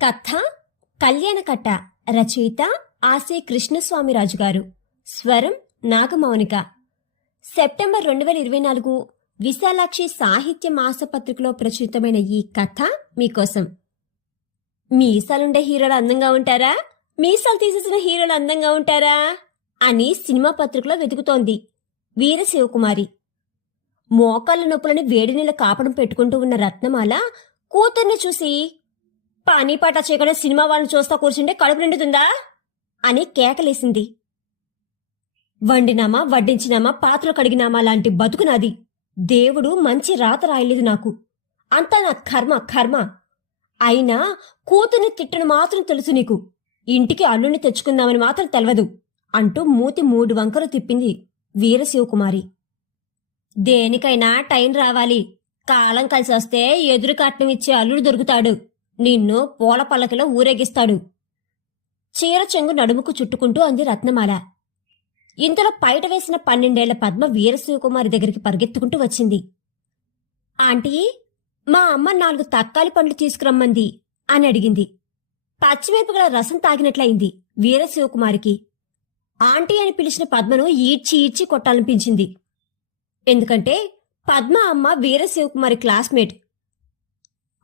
కథ కళ్యాణకట్ట. రచయిత ఆసే కృష్ణస్వామిరాజు గారు. స్వరం నాగమౌనిక. సెప్టెంబర్ 2024 విశాలాక్షి సాహిత్య మాసపత్రికలో ప్రచురితమైన ఈ కథ మీకోసం. మీసాలుండే హీరోలు అందంగా ఉంటారా, మీసాలు తీసేసిన హీరోలు అందంగా ఉంటారా అని సినిమా పత్రికలో వెతుకుతోంది వీర శివకుమారి. మోకాళ్ళ నొప్పులని వేడి నీళ్ళ కాపడం పెట్టుకుంటూ ఉన్న రత్నమాల కూతుర్ని చూసి, పని పాట చేయకుండా సినిమా వాళ్ళని చూస్తా కూర్చుంటే కడుపు నిండుతుందా అని కేకలేసింది. వండినామా, వడ్డించినామా, పాత్రలు కడిగినామా లాంటి బతుకు నాది. దేవుడు మంచి రాత రాయలేదు నాకు. అంతా నా కర్మ కర్మ. అయినా కూతుర్ని తిట్టను మాత్రం తెలుసు నీకు. ఇంటికి అల్లుని తెచ్చుకుందామని మాత్రం తెలవదు అంటూ మూతి 3 వంకలు తిప్పింది వీరశివకుమారి. దేనికైనా టైం రావాలి. కాలం కలిసి వస్తే ఎదురు కట్నం ఇచ్చే అల్లుడు దొరుకుతాడు. నిన్ను పూల పల్లకిలో ఊరేగిస్తాడు. చీర చెంగు నడుముకు చుట్టుకుంటూ అంది రత్నమాల. ఇంతలో పైట వేసిన 12 ఏళ్ల పద్మ వీరశివకుమారి దగ్గరికి పరిగెత్తుకుంటూ వచ్చింది. ఆంటీ, మా అమ్మ 4 తక్కాలి పండ్లు తీసుకురమ్మంది అని అడిగింది. పచ్చిమిరపగల రసం తాగినట్లయింది వీరశివకుమారికి. ఆంటీ అని పిలిచిన పద్మను ఈడ్చి ఈడ్చి కొట్టాలనిపించింది. ఎందుకంటే పద్మ అమ్మ వీరశివకుమారి క్లాస్మేట్.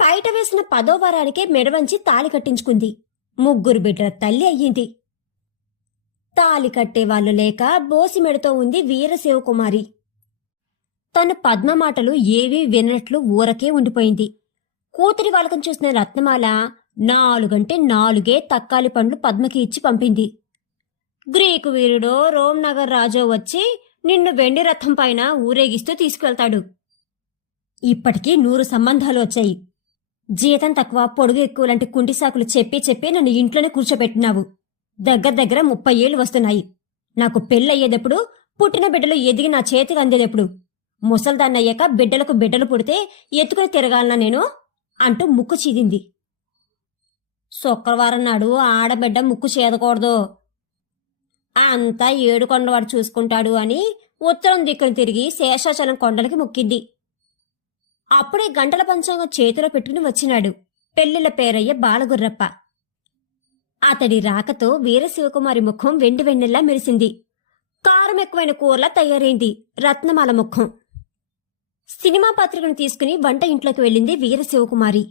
పైట వేసిన 10వ వారానికే మెడవంచి తాలి కట్టించుకుంది. 3 బిడ్డల తల్లి అయ్యింది. తాలి కట్టేవాళ్లు లేక బోసి మెడతో ఉంది వీరశివకుమారి. తను పద్మ మాటలు ఏవీ వినట్లు ఊరకే ఉండిపోయింది. కూతురి వాళ్ళకం చూసిన రత్నమాల 4 4 తక్కాలి పండ్లు పద్మకి ఇచ్చి పంపింది. గ్రీకు వీరుడో రోమ్ నగర్ రాజో వచ్చి నిన్ను వెండి రథం పైన ఊరేగిస్తూ తీసుకువెళ్తాడు. ఇప్పటికీ 100 సంబంధాలు వచ్చాయి. జీతం తక్కువ, పొడుగు ఎక్కువ లాంటి కుంటి సాకులు చెప్పి చెప్పి నన్ను ఇంట్లోనే కూర్చోబెట్టినావు. దగ్గర 30 ఏళ్లు వస్తున్నాయి. నాకు పెళ్ళయ్యేదెప్పుడు, పుట్టిన బిడ్డలు ఎదిగి నా చేతికి అందేదెప్పుడు? ముసల్దాన్నయ్యాక బిడ్డలకు బిడ్డలు పుడితే ఎత్తుకుని తిరగాలనా నేను అంటూ ముక్కు చీదింది. శుక్రవారం నాడు ఆడబిడ్డ ముక్కు చేదకూడదు. అంతా 7 కొండవాడు చూసుకుంటాడు అని ఉత్తరం దిక్కును తిరిగి శేషాచలం కొండలకి మొక్కింది. అప్పుడే గంటల పంచాంగం చేతిలో పెట్టుకుని వచ్చినాడు పెళ్లిళ్ల పేరయ్య బాలగుర్రప్ప. అతడి రాకతో వీరశివకుమారి ముఖం వెండి వెన్నెల్లా మెరిసింది. కారం ఎక్కువైన కూరలా తయారైంది రత్నమాల ముఖం. సినిమా పత్రికను తీసుకుని వంట ఇంట్లోకి వెళ్ళింది వీరశివకుమారి.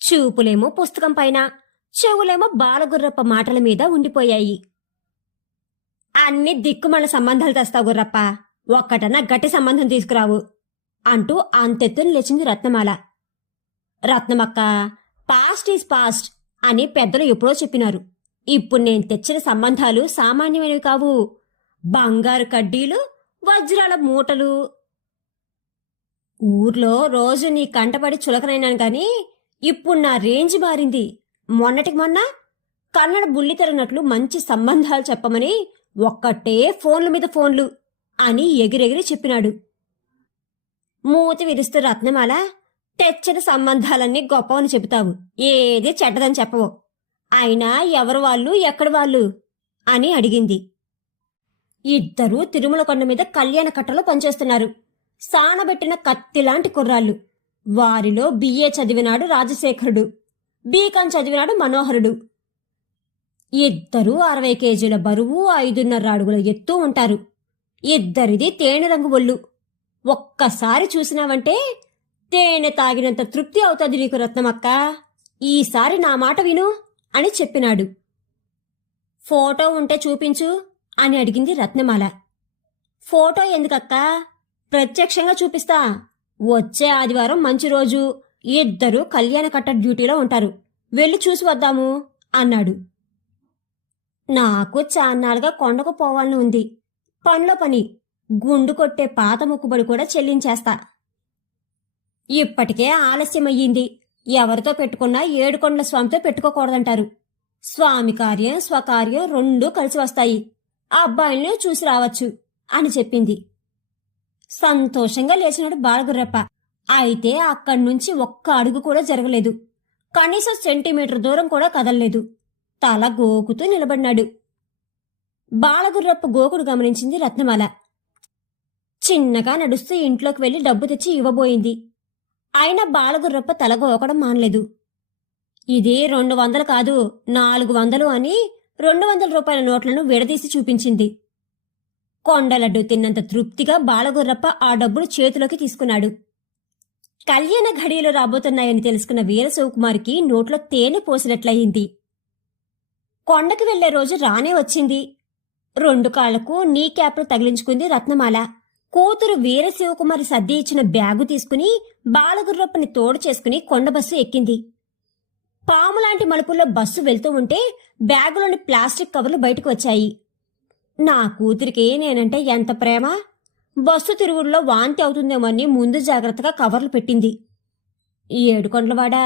చూపులేమో పుస్తకం పైన, చెవులేమో బాలగుర్రప్ప మాటల మీద ఉండిపోయాయి. అన్ని దిక్కుమల సంబంధాలు తెస్తావు గుర్రప్ప, ఒక్కటన్నా గట్టి సంబంధం తీసుకురావు అంటూ అంతెత్తుని లేచింది రత్నమాల. రత్నమక్క, పాస్ట్ ఈజ్ పాస్ట్ అని పెద్దలు ఎప్పుడో చెప్పినారు. ఇప్పుడు నేను తెచ్చిన సంబంధాలు సామాన్యమైనవి కావు. బంగారు కడ్డీలు, వజ్రాల మూటలు. ఊర్లో రోజు నీ కంటపడి చులకనైనాను గాని ఇప్పుడు నా రేంజ్ మారింది. మొన్నటికి మొన్న కన్నడ బుల్లి తెరనట్లు మంచి సంబంధాలు చెప్పమని ఒక్కటే ఫోన్ల మీద ఫోన్లు అని ఎగిరెగిరి చెప్పినాడు. మూతి విరుస్తూ రత్నమాల, తెచ్చిన సంబంధాలన్నీ గొప్పవని చెబుతావు, ఏది చెడ్డదని చెప్పవు. అయినా ఎవరు వాళ్ళు, ఎక్కడి వాళ్ళు అని అడిగింది. ఇద్దరూ తిరుమల కొండ మీద కళ్యాణ కట్టలో పనిచేస్తున్నారు. సానబెట్టిన కత్తిలాంటి కుర్రాళ్ళు. వారిలో బిఏ చదివినాడు రాజశేఖరుడు, బీకాం చదివినాడు మనోహరుడు. ఇద్దరూ 60 కేజీల బరువు, 5.5 అడుగుల ఎత్తు ఉంటారు. ఇద్దరిది తేనె రంగు ఒళ్ళు. ఒక్కసారి చూసినావంటే తేనె తాగినంత తృప్తి అవుతుంది నీకు రత్నమక్క. ఈసారి నా మాట విను అని చెప్పినాడు. ఫోటో ఉంటే చూపించు అని అడిగింది రత్నమాల. ఫోటో ఎందుకక్కా, ప్రత్యక్షంగా చూపిస్తా. వచ్చే ఆదివారం మంచి రోజు. ఇద్దరూ కళ్యాణ కట్ట డ్యూటీలో ఉంటారు. వెళ్ళి చూసి వద్దాము అన్నాడు. నాకు చాన్నాళ్ళుగా కొండకు పోవాలని ఉంది. పనిలో పని, గుండు కొట్టే పాత మొక్కుబడి కూడా చెల్లించేస్తా. ఇప్పటికే ఆలస్యమయ్యింది. ఎవరితో పెట్టుకున్నా 7 కొండల స్వామితో పెట్టుకోకూడదంటారు. స్వామి కార్యం స్వకార్యం 2 కలిసి వస్తాయి. ఆ అబ్బాయిల్ని చూసి రావచ్చు అని చెప్పింది. సంతోషంగా లేచినాడు బాలగుర్రప్ప. అయితే అక్కడ్నుంచి ఒక్క అడుగు కూడా జరగలేదు. కనీసం సెంటీమీటర్ దూరం కూడా కదల్లేదు. తల గోకుతూ నిలబడినాడు. బాలగుర్రప్ప గోకుడు గమనించింది రత్నమాల. చిన్నగా నడుస్తూ ఇంట్లోకి వెళ్లి డబ్బు తెచ్చి ఇవ్వబోయింది. అయినా బాలగుర్రప్ప తల గోకడం మానలేదు. ఇది 200 కాదు 400 అని 200 రూపాయల నోట్లను విడదీసి చూపించింది. కొండలడ్డు తిన్నంత తృప్తిగా బాలగుర్రప్ప ఆ డబ్బును చేతిలోకి తీసుకున్నాడు. కళ్యాణ ఘడియలు రాబోతున్నాయని తెలుసుకున్న వీరశివకుమారికి నోట్లో తేనె పోసినట్లయింది. కొండకి వెళ్లే రోజు రానే వచ్చింది. 2 కాళ్లకు నీ క్యాప్లు తగిలించుకుంది రత్నమాల. కూతురు వీరశివకుమారి సర్ది ఇచ్చిన బ్యాగు తీసుకుని బాలగుర్రప్పని తోడు చేసుకుని కొండ బస్సు ఎక్కింది. పాములాంటి మలుపుల్లో బస్సు వెళ్తూ ఉంటే బ్యాగులోని ప్లాస్టిక్ కవర్లు బయటకు వచ్చాయి. నా కూతురికి నేనంటే ఎంత ప్రేమ! బస్సు తిరుగుడులో వాంతి అవుతుందేమోని ముందు జాగ్రత్తగా కవర్లు పెట్టింది. ఈ ఏడుకొండలవాడా,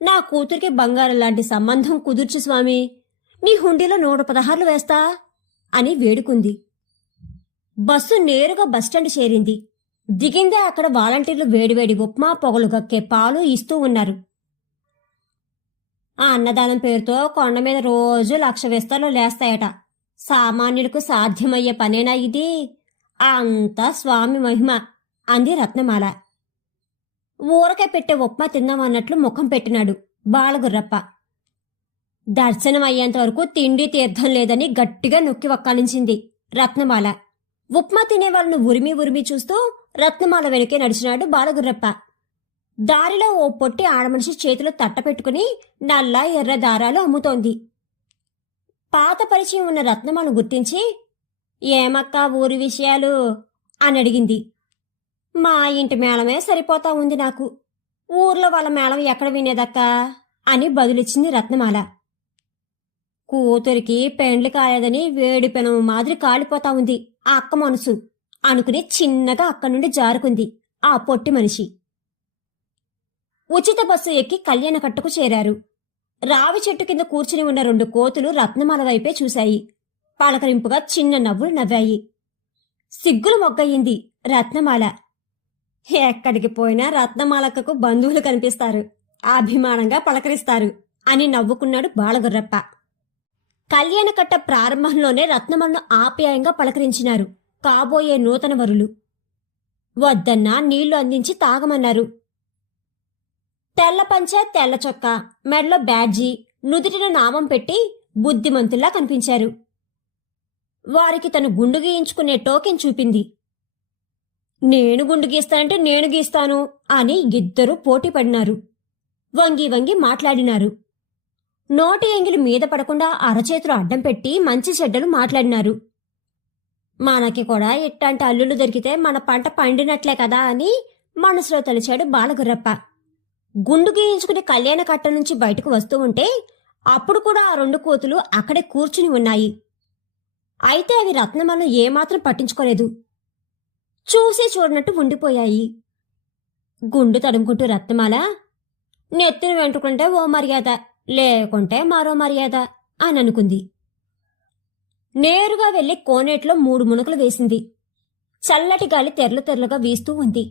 నా కూతురికి బంగారం లాంటి సంబంధం కుదుర్చు స్వామి, నీ హుండీలో 116 వేస్తా అని వేడుకుంది. బస్సు నేరుగా బస్టాండ్ చేరింది. దిగిందే అక్కడ వాలంటీర్లు వేడివేడి ఉప్మా, పొగలు గక్కే పాలు ఇస్తూ ఉన్నారు. ఆ అన్నదానం పేరుతో కొండ మీద రోజు 1,00,000 విస్తాలు లేస్తాయట. సామాన్యులకు సాధ్యమయ్యే పనేనా ఇది? అంతా స్వామి మహిమ అంది రత్నమాల. ఊరకే పెట్టే ఉప్మా తిందామన్నట్లు ముఖం పెట్టినాడు బాలగుర్రప్ప. దర్శనం అయ్యేంత వరకు తిండి తీర్థం లేదని గట్టిగా నొక్కి వక్కానించింది రత్నమాల. ఉప్మా తినేవాళ్ళను ఉరిమి ఉరిమి చూస్తూ రత్నమాల వెనకే నడిచినాడు బాలగుర్రప్ప. దారిలో ఓ పొట్టి ఆడమనిషి చేతిలో తట్ట పెట్టుకుని నల్ల ఎర్ర దారాలు అమ్ముతోంది. పాత పరిచయం ఉన్న రత్నమాలను గుర్తించి, ఏమక్కా ఊరి విషయాలు అని అడిగింది. మా ఇంటి మేళమే సరిపోతా ఉంది నాకు, ఊర్లో వాళ్ళ మేళం ఎక్కడ వినేదక్కా అని బదులిచ్చింది రత్నమాల. కూతురికి పెండ్లి కాలేదని వేడి పెనము మాదిరి కాలిపోతా ఉంది ఆ అక్క మనసు అనుకుని చిన్నగా అక్కడి నుండి జారుకుంది ఆ పొట్టి మనిషి. ఉచిత బస్సు ఎక్కి కళ్యాణకట్టకు చేరారు. రావి చెట్టు కింద కూర్చుని ఉన్న 2 కోతులు రత్నమాల వైపే చూశాయి. పలకరింపుగా చిన్న నవ్వులు నవ్వాయి. సిగ్గులు మొగ్గయింది రత్నమాల. ఎక్కడికి పోయినా రత్నమాలక్కకు బంధువులు కనిపిస్తారు, అభిమానంగా పలకరిస్తారు అని నవ్వుకున్నాడు బాలగుర్రప్ప. కళ్యాణకట్ట ప్రారంభంలోనే రత్నమాలను ఆప్యాయంగా పలకరించినారు కాబోయే నూతన వరులు. వద్దన్నా నీళ్లు అందించి తాగమన్నారు. తెల్ల పంచ, తెల్ల చొక్కా, మెడలో బ్యాడ్జీ, నుదుటిన నామం పెట్టి బుద్ధిమంతుల్లా కనిపించారు. వారికి తను గుండు గీయించుకునే టోకెన్ చూపింది. నేను గుండు గీస్తానంటే నేను గీస్తాను అని ఇద్దరూ పోటీ పడినారు. వంగి వంగి మాట్లాడినారు. నోటి ఎంగిలి మీద పడకుండా అరచేతులు అడ్డం పెట్టి మంచి చెడ్డలు మాట్లాడినారు. మనకి కూడా ఇట్లాంటి అల్లుళ్ళు దొరికితే మన పంట పండినట్లే కదా అని మనసులో తలిచాడు బాలగుర్రప్ప. గుండు గీయించుకుని కళ్యాణకట్ట నుంచి బయటకు వస్తూ ఉంటే అప్పుడు కూడా ఆ 2 కోతులు అక్కడే కూర్చుని ఉన్నాయి. అయితే అవి రత్నమాలను ఏమాత్రం పట్టించుకోలేదు. చూసి చూడనట్టు ఉండిపోయాయి. గుండు తడుముకుంటూ రత్నమాల, నెత్తిన వెంటుకుంటే ఓ మర్యాద, లేకుంటే మరో మర్యాద అని అనుకుంది. నేరుగా వెళ్లి కోనేట్లో 3 మునకలు వేసింది. చల్లటి గాలి తెరలు తెరలుగా వీస్తూ ఉంది.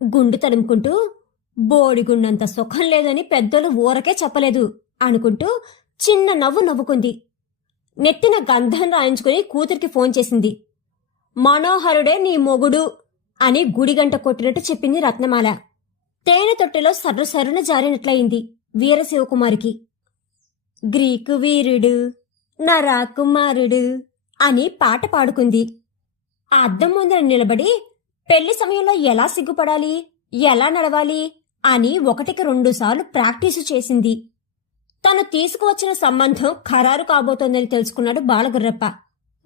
గుండు తడుముకుంటూ, బోడిగుండంత సుఖం లేదని పెద్దలు ఊరకే చెప్పలేదు అనుకుంటూ చిన్న నవ్వు నవ్వుకుంది. నెత్తిన గంధం రాయించుకుని కూతురికి ఫోన్ చేసింది. మనోహరుడే నీ మొగుడు అని గుడిగంట కొట్టినట్టు చెప్పింది రత్నమాల. తేనె తొట్టెలో సర్రు సర్రున జారినట్లయింది వీరశివకుమారికి. గ్రీకు వీరుడు నరాకుమారుడు అని పాట పాడుకుంది. ఆ అద్దం ముందర నిలబడి పెళ్లి సమయంలో ఎలా సిగ్గుపడాలి, ఎలా నడవాలి అని 1కి 2 సార్లు ప్రాక్టీసు చేసింది. తను తీసుకువచ్చిన సంబంధం ఖరారు కాబోతోందని తెలుసుకున్నాడు బాలగుర్రప్ప.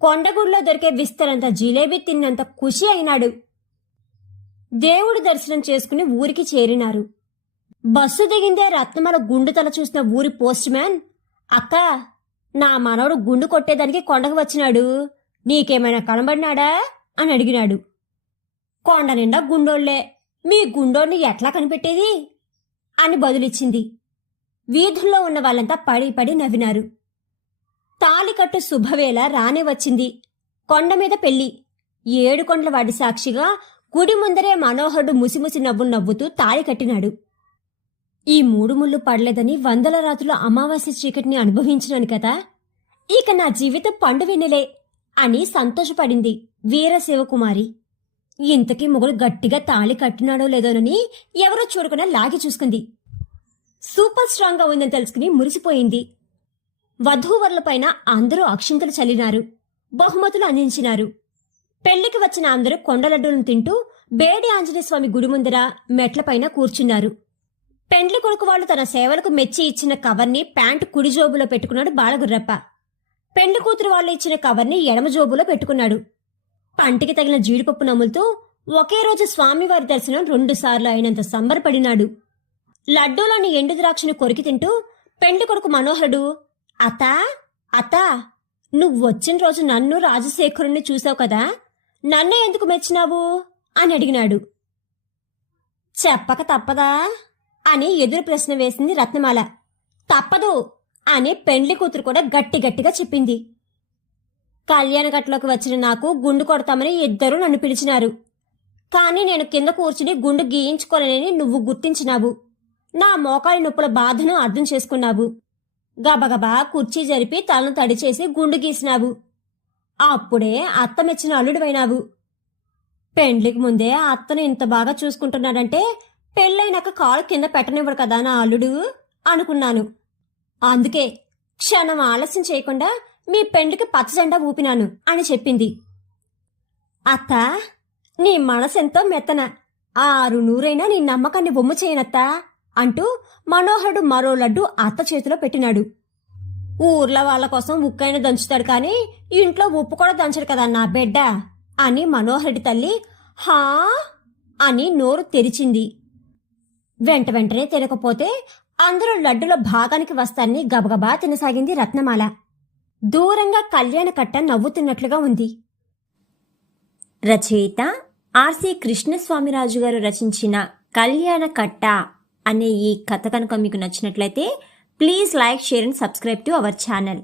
కొండగూడులో దొరికే విస్తరంత జిలేబీ తిన్నంత ఖుషి అయినాడు. దేవుడి దర్శనం చేసుకుని ఊరికి చేరినారు. బస్సు దిగిందే రత్నమాల గుండు తల చూసిన ఊరి పోస్ట్ మ్యాన్, అక్క, నా మనవడు గుండు కొట్టేదానికి కొండకు వచ్చినాడు, నీకేమైనా కనబడినాడా అని అడిగినాడు. కొండ నిండా గుండోళ్లే, మీ గుండోడిని ఎట్లా కనిపెట్టేది అని బదులిచ్చింది. వీధుల్లో ఉన్న వాళ్ళంతా పడి పడి నవ్వినారు. తాళికట్టు శుభవేళ రానే వచ్చింది. కొండ మీద పెళ్లి. 7 కొండల వాడి సాక్షిగా గుడి ముందరే మనోహరుడు ముసిముసి నవ్వు నవ్వుతూ తాళి కట్టినాడు. ఈ 3 ముళ్ళు పడలేదని 100 రాత్రుల అమావాస్య చీకటిని అనుభవించినాను కదా, ఇక నా జీవితం పండు వినలే అని సంతోషపడింది వీరశివకుమారి. ఇంతకీ మొగుడు గట్టిగా తాళి కట్టినాడో లేదోనని ఎవరో చూడకుండా లాగి చూసుకుంది. సూపర్ స్ట్రాంగ్ గా ఉందని తెలుసుకుని మురిసిపోయింది. వధూవరులపైన అందరూ అక్షింతలు చల్లినారు, బహుమతులు అందించినారు. పెళ్లికి వచ్చిన అందరూ కొండలడ్డూలను తింటూ బేడి ఆంజనేయ స్వామి గుడి ముందర మెట్లపైన కూర్చున్నారు. పెండ్లి కొడుకు వాళ్ళు తన సేవలకు మెచ్చి ఇచ్చిన కవర్ని ప్యాంటు కుడి జోబులో పెట్టుకున్నాడు బాలగుర్రప్ప. పెండ్లి కూతురు వాళ్ళు ఇచ్చిన కవర్ని ఎడమ జోబులో పెట్టుకున్నాడు. పంటికి తగిన జీడిపప్పు నములుతూ ఒకే రోజు స్వామివారి దర్శనం 2 సార్లు అయినంత సంబరపడినాడు. లడ్డూలోని ఎండు ద్రాక్షను కొరికి తింటూ పెండ్లి కొడుకు మనోహరుడు, అత్తా అత్తా, నువ్వు వచ్చిన రోజు నన్ను రాజశేఖరుణ్ణి చూసావు కదా, నన్నే ఎందుకు మెచ్చినావు అని అడిగినాడు. చెప్పక తప్పదా అని ఎదురు ప్రశ్న వేసింది రత్నమాల. తప్పదు అని పెండ్లి కూతురు కూడా గట్టిగా చెప్పింది. కళ్యాణగట్లోకి వచ్చిన నాకు గుండు కొడతామని ఇద్దరూ నన్ను పిలిచినారు. కానీ నేను కింద కూర్చుని గుండు గీయించుకోలేనని నువ్వు గుర్తించినావు. నా మోకాలి నొప్పుల బాధను అర్థం చేసుకున్నావు. గబగబా కుర్చీ జరిపి తలను తడిచేసి గుండు గీసినావు. అప్పుడే అత్త మెచ్చిన అల్లుడివైనావు. పెండ్లికి ముందే అత్తను ఇంత బాగా చూసుకుంటున్నాడంటే పెళ్ళైనాక కాలు కింద పెట్టనివ్వడు కదా నా అల్లుడు అనుకున్నాను. అందుకే క్షణం ఆలస్యం చేయకుండా మీ పెండ్లికి పచ్చజెండా ఊపినాను అని చెప్పింది. అత్త, నీ మనసెంతో మెత్తన, 6 నూరైనా నీ నమ్మకాన్ని బొమ్ము చేయనత్తా అంటూ మనోహరుడు మరో లడ్డు అత్త చేతిలో పెట్టినాడు. ఊర్లో వాళ్ళ కోసం ఉక్కైన దంచుతాడు కానీ ఇంట్లో ఉప్పు కూడా దంచడు కదా నా బిడ్డ అని మనోహరుడి తల్లి హా అని నోరు తెరిచింది. వెంటనే తినకపోతే అందరూ లడ్డులో భాగానికి వస్తారని గబగబా తినసాగింది రత్నమాల. దూరంగా కళ్యాణ కట్ట నవ్వుతున్నట్లుగా ఉంది. రచయిత ఆర్సి కృష్ణస్వామిరాజు గారు రచించిన కళ్యాణ కట్ట అనే ఈ కథ కనుక మీకు నచ్చినట్లయితే please like, share and subscribe to our channel.